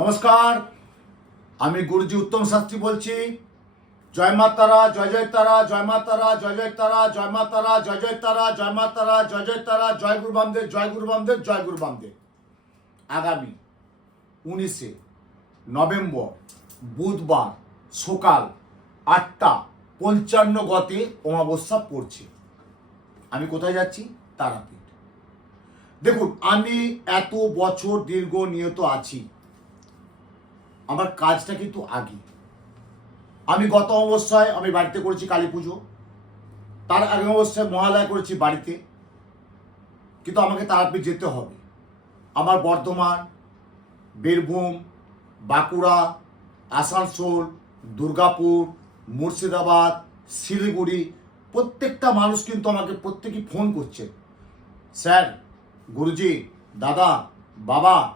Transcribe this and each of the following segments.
নমস্কার, আমি গুরুজি উত্তম শাস্ত্রী বলছি। জয় মা তারা, জয় জয় তারা, জয় মা তারা, জয় জয় তারা, জয় মা তারা, জয় জয় তারা, জয় মা তারা, জয় জয় তারা, জয় গুরু বামদেব, জয় গুরু বামদেব, জয় গুরু বামদেব। আগামী উনিশে নভেম্বর, বুধবার সকাল আটটা পঞ্চান্ন গতে অমাবস্যা পড়ছে। আমি কোথায় যাচ্ছি? তারাপীঠ। দেখুন, আমি এত বছর দীর্ঘ নিয়ত আছি। আমার কাজটা কিন্তু আগে। আমি গত অবস্থায় আমি বাড়িতে করেছি কালী পুজো। তার আগে অবস্থায় মহালয়া করেছি বাড়িতে। কিন্তু আমাকে তারাপীঠ যেতে হবে। আমার বর্ধমান, বীরভূম, বাঁকুড়া, আসানসোল, দুর্গাপুর, মুর্শিদাবাদ, শিলিগুড়ি, প্রত্যেকটা মানুষ কিন্তু আমাকে প্রত্যেকেই ফোন করছে। স্যার, গুরুজি, দাদা, বাবা,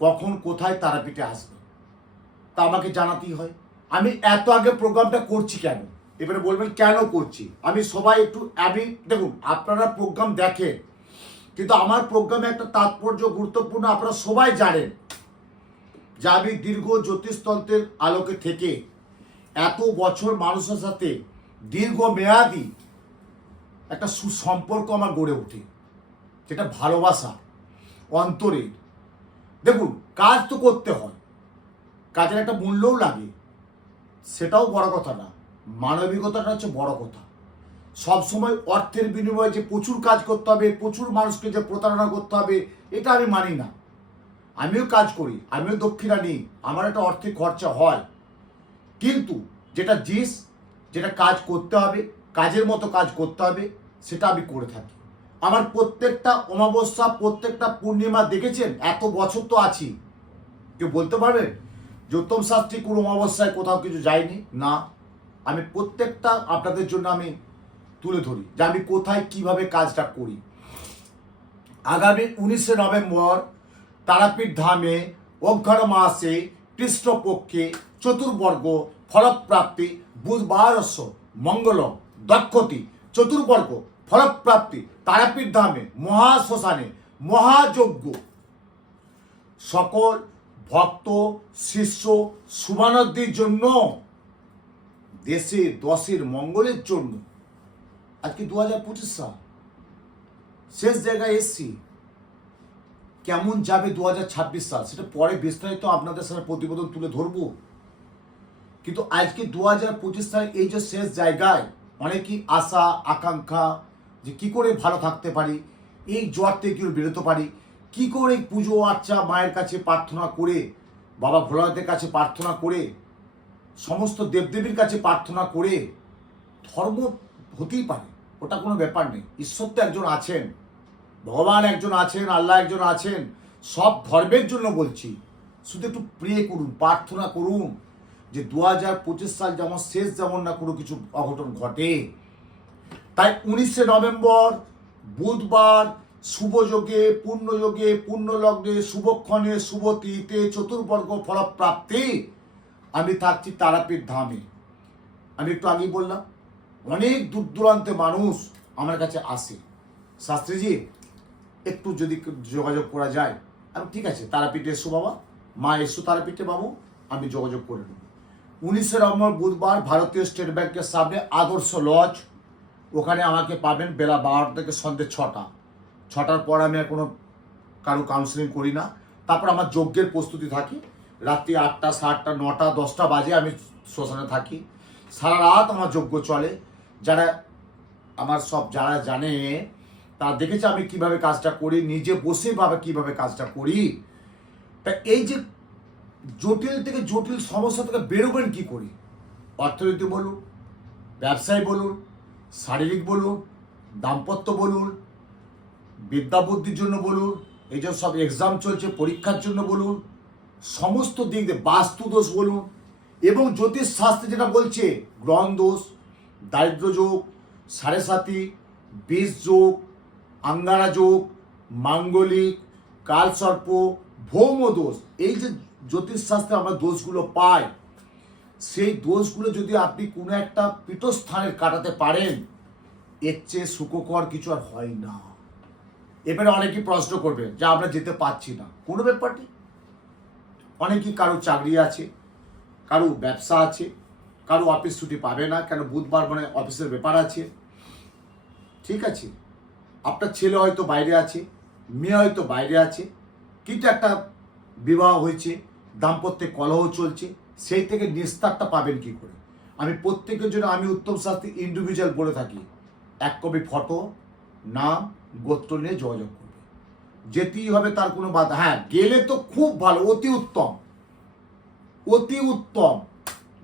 কখন কোথায় তারাপীঠে আসবে? তা আমাকে জানাতেই হয়। আমি এত আগে প্রোগ্রামটা করছি কেন? এবারে বলবেন, কেন করছি? আমি সবাই একটু আমি, দেখুন, আপনারা প্রোগ্রাম দেখেন, কিন্তু আমার প্রোগ্রামে একটা তাৎপর্য গুরুত্বপূর্ণ, আপনারা সবাই জানেন যে আমি দীর্ঘ জ্যোতিষতন্ত্রের আলোকে থেকে এত বছর মানুষের সাথে দীর্ঘ মেয়াদি একটা সুসম্পর্ক আমার গড়ে ওঠে, যেটা ভালোবাসা অন্তরের দেখুন, কাজ তো করতে হয় কাজের একটা মূল্যও লাগে। সেটাও বড় কথা না। মানবিকতাটা হচ্ছে বড় কথা। সব সময় অর্থের বিনিময়ে যে প্রচুর কাজ করতে হবে, প্রচুর মানুষকে যে প্রতারণা করতে হবে, এটা আমি মানি না। আমিও কাজ করি, আমিও দক্ষিণা নিই, আমার একটা অর্থের খরচা হয়। কিন্তু যেটা জিস যেটা কাজ করতে হবে, কাজের মতো কাজ করতে হবে, সেটা আমি করে থাকি। আমার প্রত্যেকটা অমাবস্যা, প্রত্যেকটা পূর্ণিমা দেখেছেন? এত বছর তো আছি। কেউ বলতে পারবে? যে উত্তম শাস্ত্রী কোনো অমাবস্যায় কোথাও কিছু যায়নি? না। আমি প্রত্যেকটা আপনাদের জন্য আমি তুলে ধরি যে আমি কোথায় কীভাবে কাজটা করি। আগামী উনিশে নভেম্বর তারাপীঠ ধামে অঘ্রাণ মাসে কৃষ্ণপক্ষে চতুর্বর্গ ফলপ্রাপ্তি বুধবারস্য মঙ্গল দক্ষতি চতুর্বর্গ ফলপ্রাপ্তি তারাপীঠ ধামে মহাশ্মশানে মহাযজ্ঞ। সকল ভক্ত, শিষ্য শুভানদ্দির জন্য দেশের দশের মঙ্গলের জন্য। আজকে দু হাজার পঁচিশ সাল। শেষ জায়গায় এসছি। কেমন যাবে দু হাজার ছাব্বিশ সাল? সেটা পরে বিস্তারিত আপনাদের সাথে প্রতিবেদন তুলে ধরবো। কিন্তু আজকে দু হাজার পঁচিশ সাল, এই যে শেষ জায়গায় অনেকই আশা, আকাঙ্ক্ষা যে কি করে ভালো থাকতে পারি, এই জ্বর থেকে বেরোতে পারি কি করে পুজো আর্চা মায়ের কাছে প্রার্থনা করে, বাবা ভোলানাথের কাছে প্রার্থনা করে, সমস্ত দেবদেবীর কাছে প্রার্থনা করে, ধর্ম হতেই পারে, ওটা কোনো ব্যাপার নেই। ঈশ্বর তো একজন আছেন, ভগবান একজন আছেন, আল্লাহ একজন আছেন, সব ধর্মের জন্য বলছি। শুধু একটু প্রে করুন, প্রার্থনা করুন যে দু হাজার পঁচিশ সাল যেমন শেষ যেমন না কোনো কিছু অঘটন ঘটে। তাই উনিশে নভেম্বর, বুধবার শুভযোগে, পূর্ণযোগে, পূর্ণলগ্নে, শুভক্ষণে শুভ শুভতিতে চতুর্বর্গ ফলপ্রাপ্তি। আমি থাকছি তারাপীঠ ধামে। আমি একটু আগেই বললাম, অনেক দূর দূরান্তে মানুষ আমার কাছে আসে। শাস্ত্রীজি, একটু যদি যোগাযোগ করা যায়। আমি ঠিক আছে, তারাপীঠে এসো বাবা। মা, এসো তারাপীঠে বাবু, আমি যোগাযোগ করে নেব। উনিশে নভেম্বর বুধবার ভারতীয় স্টেট ব্যাংকের সামনে আদর্শ লজ। ওখানে আমাকে পাবেন বেলা বারোটা থেকে সন্ধ্যে ছটা। ছটার পর আমি আর কোনো কারও কাউন্সিলিং করি না। তারপর আমার যজ্ঞের প্রস্তুতি থাকি। রাত্রি আটটা, সাতটা, নটা, দশটা বাজে আমি শ্মশানে থাকি। সারা রাত আমার যজ্ঞ চলে। যারা আমার সব যারা জানে, তারা দেখেছে আমি কীভাবে কাজটা করি, নিজে বসে ভাবে কীভাবে কাজটা করি। তা এই যে জটিল থেকে জটিল সমস্যা থেকে বেরোবেন কি করি? অর্থনীতি বলুন, ব্যবসায় বলুন, শারীরিক বলুন, দাম্পত্য বলুন বিদ্যা বুদ্ধির জন্য বলুন, এই যে সব এক্সাম চলছে, পরীক্ষার জন্য বলুন, সমস্ত দিক দিয়ে বাস্তু দোষ বলুন, এবং জ্যোতিষ শাস্ত্রে যেটা বলছে গ্রহণ দোষ, দারিদ্র যোগ, সাড়ে সাতি বিষ যোগ, আঙ্গারা যোগ, মাঙ্গলিক কালসর্প ভৌম দোষ, এই যে জ্যোতিষশাস্ত্রে আমরা দোষগুলো পাই, সেই দোষগুলো যদি আপনি কোনো একটা পীঠস্থানে কাটাতে পারেন, এর চেয়ে সুখকর কিছু আর হয় না। এবারে অনেকেই প্রশ্ন করবে যে আমরা যেতে পারছি না। কোনো ব্যাপারটি অনেকেই কারও চাকরি আছে, কারও ব্যবসা আছে, কারও অফিস ছুটি পাবে না, কেন বুধবার মানে অফিসের ব্যাপার আছে। ঠিক আছে, আপনার ছেলে হয়তো বাইরে আছে, মেয়ে হয়তো বাইরে আছে, কিন্তু একটা বিবাহ হয়েছে, দাম্পত্যে কলহ চলছে, সেই থেকে নিস্তারটা পাবেন কি করে? আমি প্রত্যেকের জন্য আমি উত্তম শাস্ত্রী ইন্ডিভিজুয়াল বলে থাকি। এক কপি ফটো, নাম গোত্র নিয়ে যোগাযোগ করবে। যেতেই হবে তার কোনো বাধা। হ্যাঁ গেলে তো খুব ভালো, অতি উত্তম। অতি উত্তম,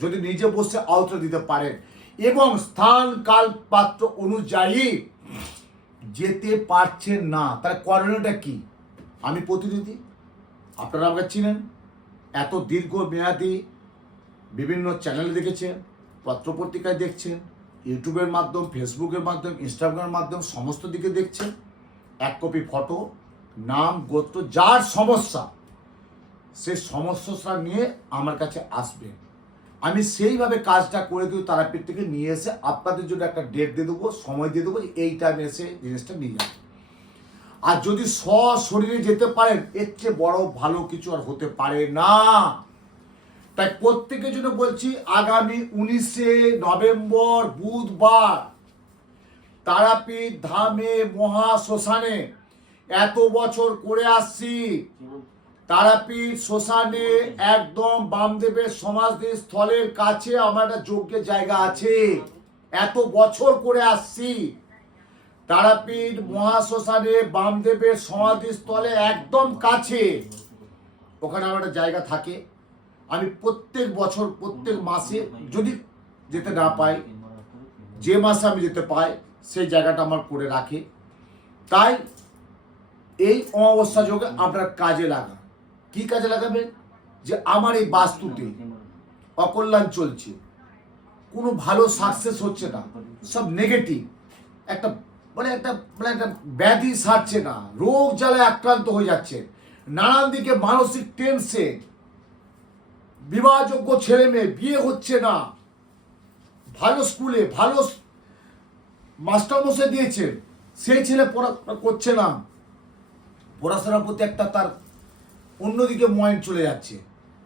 যদি নিজে বসে আওতা দিতে পারেন। এবং স্থান, কাল, পাত্র অনুযায়ী যেতে পারছেন না, তার করণীয়টা কি? আমি প্রতিনিধি, আপনারা আমাকে চিনেন, এত দীর্ঘ মেয়াদি বিভিন্ন চ্যানেলে দেখেছেন, পত্রপত্রিকায় দেখছেন ইউটিউবের মাধ্যম, ফেসবুকের মাধ্যম, ইনস্টাগ্রামের মাধ্যম, সমস্ত দিকে দেখছেন। এক কপি ফটো, নাম, গোত্র, যার সমস্যা, সে সমস্যা নিয়ে আমার কাছে আসবে। আমি সেইভাবে কাজটা করে দিই তারাপীঠ থেকে নিয়ে এসে আপনাদের জন্য একটা ডেট দিয়ে দেবো, সময় দিয়ে দেবো, এই টাইমে এসে জিনিসটা নিয়ে যাবে। আর যদি স্ব শরীরে যেতে পারেন, এর চেয়ে বড় ভালো কিছু আর হতে পারে না। তাই প্রত্যেকের জন্য বলছি, আগামী উনিশে নভেম্বর বুধবার তারাপীঠ ধামে মহা শ্মশানে এত বছর করে আসছি। তারাপীঠ শ্মশানে একদম বামদেবের সমাধি স্থলের কাছে আমার একটা যোগ্যের জায়গা আছে। এত বছর করে আসছি। তারাপীঠ মহাশ্মশানে বামদেবের সমাধিস্থলে একদম কাছে। ওখানে আমার একটা জায়গা থাকে। আমি প্রত্যেক বছর, প্রত্যেক মাসে যদি যেতে না পাই, যে মাসে আমি যেতে পাই, সেই জায়গাটা আমার করে রাখে। তাই এই অমাবস্যা যোগে আপনার কাজে লাগা। কি কাজে লাগাবেন? যে আমার এই বাস্তুতে অকল্যাণ চলছে। কোনো ভালো সাকসেস হচ্ছে না। সব নেগেটিভ একটা মানে একটা মানে একটা ব্যাধি সারছে না। রোগ জ্বালায় আক্রান্ত হয়ে যাচ্ছে। নানান দিকে মানসিক টেনশন বিবাহযোগ্য ছেলে মেয়ে, বিয়ে হচ্ছে না। ভালো স্কুলে ভালো মাস্টারমশাই দিয়েছে সেই ছেলে পড়াশোনা করছে না। পড়াশোনার প্রতি একটা তার অন্যদিকে ময়ন চলে যাচ্ছে।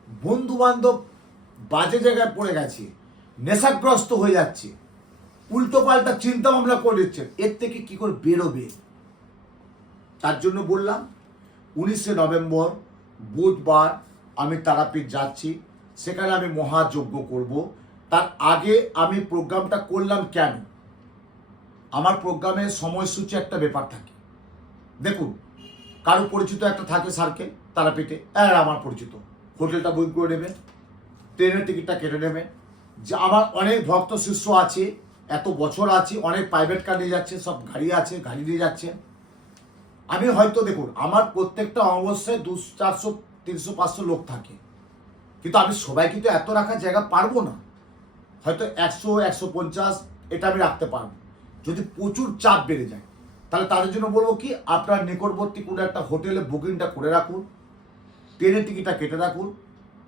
বন্ধু বান্ধব বাজে জায়গায় পড়ে গেছে, নেশাগ্রস্ত হয়ে যাচ্ছে। উল্টো পাল্টা চিন্তা ভাবনা করে দিচ্ছে। এর থেকে কি করে বেরোবে? তার জন্য বললাম, উনিশে নভেম্বর, বুধবার আমি তারাপীঠ যাচ্ছি। সেখানে আমি মহাযজ্ঞ করব। তার আগে আমি প্রোগ্রামটা করলাম কেন? আমার প্রোগ্রামে সময়সূচি একটা ব্যাপার থাকে। দেখুন, কারও পরিচিত একটা থাকে সার্কেল তারাপীঠে আর আমার পরিচিত। হোটেলটা বুক করে নেবেন, ট্রেনের টিকিটটা কেটে নেবেন। যে আমার অনেক ভক্ত শিষ্য আছে, এত বছর আছে, অনেক প্রাইভেট কার নিয়ে যাচ্ছে সব গাড়ি আছে, গাড়ি নিয়ে যাচ্ছে আমি হয়তো, দেখুন, আমার প্রত্যেকটা অবশ্যই দু চারশো, তিনশো, পাঁচশো লোক থাকে। কিন্তু আমি সবাইকে তো এত রাখার জায়গা পারব না। হয়তো একশো একশো পঞ্চাশ, এটা আমি রাখতে পারব। যদি প্রচুর চাপ বেড়ে যায়, তাহলে তাদের জন্য বলব কি, আপনার নিকটবর্তী কোনো একটা হোটেলে বুকিংটা করে রাখুন, ট্রেনের টিকিটটা কেটে রাখুন।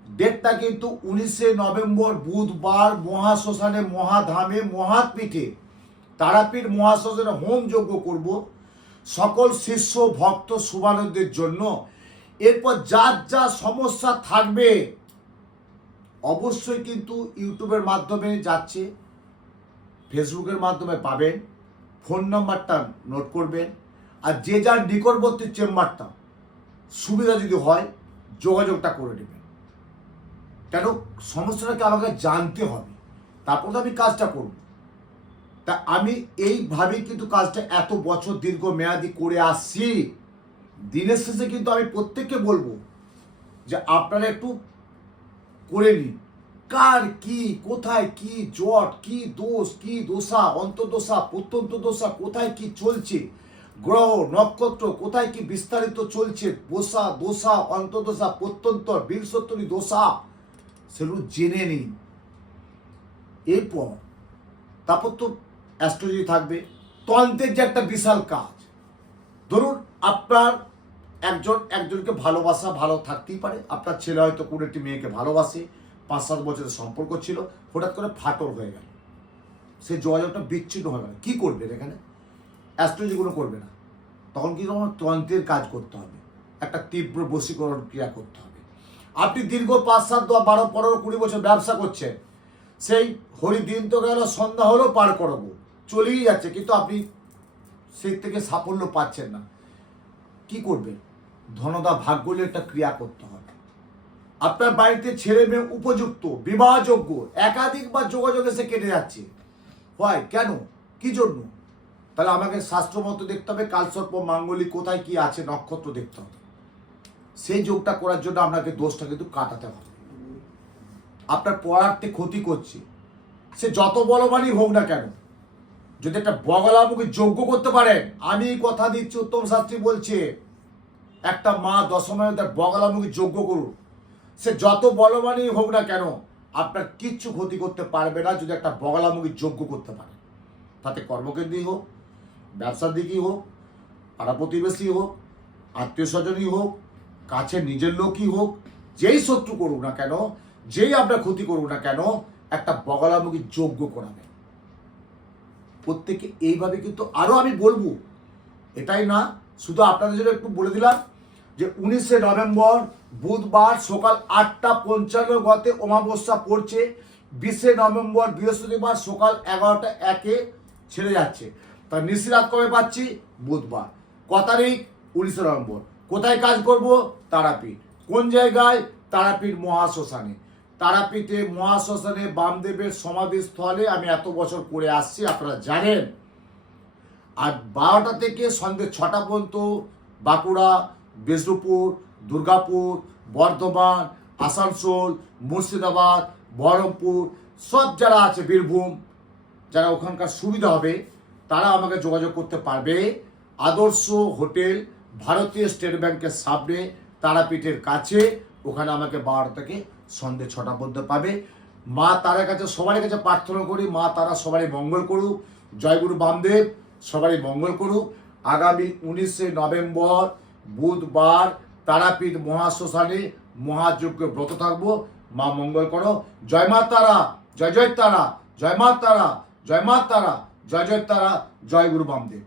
ডেটটা কিন্তু উনিশে নভেম্বর, বুধবার, মহাশ্মশানে, মহাধামে, মহাপীঠে, তারাপীঠ মহাশ্মশানে হোম যজ্ঞ করব। সকল শিষ্য, ভক্ত, শুভানন্দের জন্য। এরপর যার যা সমস্যা থাকবে অবশ্যই কিন্তু ইউটিউবের মাধ্যমে যাচ্ছে, ফেসবুকের মাধ্যমে পাবেন, ফোন নাম্বারটা নোট করবেন, আর যে যার নিকটবর্তী চেম্বারটা সুবিধা যদি হয়, যোগাযোগটা করে নেবেন। কেন? সমস্যাটাকে আমাকে জানতে হবে। তারপর তো আমি কাজটা করব। তা আমি এইভাবেই কিন্তু কাজটা এত বছর দীর্ঘ মেয়াদি করে আসছি। দিনের শেষে কিন্তু আমি প্রত্যেককে বলব যে আপনারা একটু করে নিন। কার কি, কোথায় কি জট, কি দোষ, কি দোষা, অন্তর্দশা প্রত্যন্ত দোষা কোথায় কি চলছে, গ্রহ, নক্ষত্র, কোথায় কি বিস্তারিত চলছে বসা দোষা, অন্তর্দশা, প্রত্যন্তর বীরসত্তরী দোষা সেগুলো জেনে নিন। এরপর তারপর তো অ্যাস্ট্রোলজি থাকবে। তন্ত্রের যে একটা বিশাল কাজ। ধরুন আপনার একজন, একজনকে ভালোবাসা ভালো থাকতেই পারে। আপনার ছেলে হয়তো কোনো একটি মেয়েকে ভালোবাসে, পাঁচ সাত বছরের সম্পর্ক ছিল, হঠাৎ করে ফাটল হয়ে গেল। সে যোগাযোগটা বিচ্ছিন্ন হয়ে গেল। কী করবেন এখানে? অ্যাস্ট্রোলজিগুলো করবে না। তখন কিন্তু আমার তন্ত্রের কাজ করতে হবে? একটা তীব্র বশীকরণ ক্রিয়া করতে হবে। আপনি দীর্ঘ পাঁচ সাত দশ বারো পনেরো কুড়ি বছর ব্যবসা করছেন, সেই হরি দিন তো গেল, সন্ধ্যা হলেও পার করব। চলেই যাচ্ছে, কিন্তু আপনি সেই থেকে সাফল্য পাচ্ছেন না। কি করবেন? ধনদা ভাগ্যলে একটা ক্রিয়া করতে হবে। আপনার বাড়িতে ছেলে মেয়ে উপযুক্ত, বিবাহযোগ্য একাধিকবার যোগাযোগ এসে কেটে যাচ্ছে। হয় কেন? কি জন্য? তাহলে আমাকে শাস্ত্র মতো দেখতে হবে, কালসর্প, মাঙ্গলিক, কোথায় কি আছে, নক্ষত্র দেখতে হবে। সেই যোগটা করার জন্য আপনাকে দোষটা কিন্তু কাটাতে হবে। আপনার পড়ার্থে ক্ষতি করছে। সে যত বলবানই হোক না কেন, যদি একটা বগলামুখী যোগ্য করতে পারেন, আমি কথা দিচ্ছি, উত্তম শাস্ত্রী বলছে একটা মা দশময় তার বগলামুখী যোগ্য করুন। সে যত বলবানই হোক না কেন, আপনার কিচ্ছু ক্ষতি করতে পারবে না যদি একটা বগলামুখী যোগ্য করতে পারে। তাতে কর্মকেন্দ্রেই হোক ব্যবসার দিকেই হোক, পাড়া প্রতিবেশী হোক, আত্মীয় স্বজনই হোক, কাছে নিজের লোকই হোক, যেই শত্রু করুক না কেন, যেই আপনার ক্ষতি করুক না কেন, একটা বগলামুখী যোগ্য করাবে। প্রত্যেকে এইভাবে কিন্তু আরও আমি বলব। এটাই না, শুধু আপনাদের জন্য একটু বলে দিলাম যে উনিশে নভেম্বর বুধবার সকাল আটটা পঞ্চান্ন গতে অমাবস্যা পড়ছে, বিশে নভেম্বর বৃহস্পতিবার সকাল এগারোটা একে ছেড়ে যাচ্ছে। তা নিশিরাত কবে পাচ্ছি? বুধবার। ক তারিখ? উনিশে নভেম্বর। কোথায় কাজ করব? তারাপীঠ। কোন জায়গায়? তারাপীঠ মহাশ্মশানে। তারাপীঠে মহাশ্মশানে বামদেবের সমাধিস্থলে আমি এত বছর করে আসছি, আপনারা জানেন। আর বারোটা থেকে সন্ধ্যে ছটা পর্যন্ত বাঁকুড়া বিষ্ণুপুর দুর্গাপুর, বর্ধমান, আসানসোল, মুর্শিদাবাদ, বহরমপুর, সব যারা আছে বীরভূম, যারা ওখানকার সুবিধা হবে, তারা আমাকে যোগাযোগ করতে পারবে। আদর্শ হোটেল ভারতীয় স্টেট ব্যাংকের সামনে, তারাপীঠের কাছে, ওখানে আমাকে বারোটা থেকে সন্ধ্যে ছটা পর্যন্ত পাবে। মা তারার কাছে সবার কাছে প্রার্থনা করি, মা তারা সবারই মঙ্গল করুক। জয়গুরু বামদেব, সবারই মঙ্গল করুক। আগামী উনিশে নভেম্বর বুধবার তারাপীঠ মহাশ্মশানে মহাযজ্ঞ ব্রত থাকব। মা মঙ্গল করো। জয় মা তারা, জয় জয় তারা, জয় মা তারা, জয় মা তারা, জয় জয় তারা, জয় গুরু বামদেব।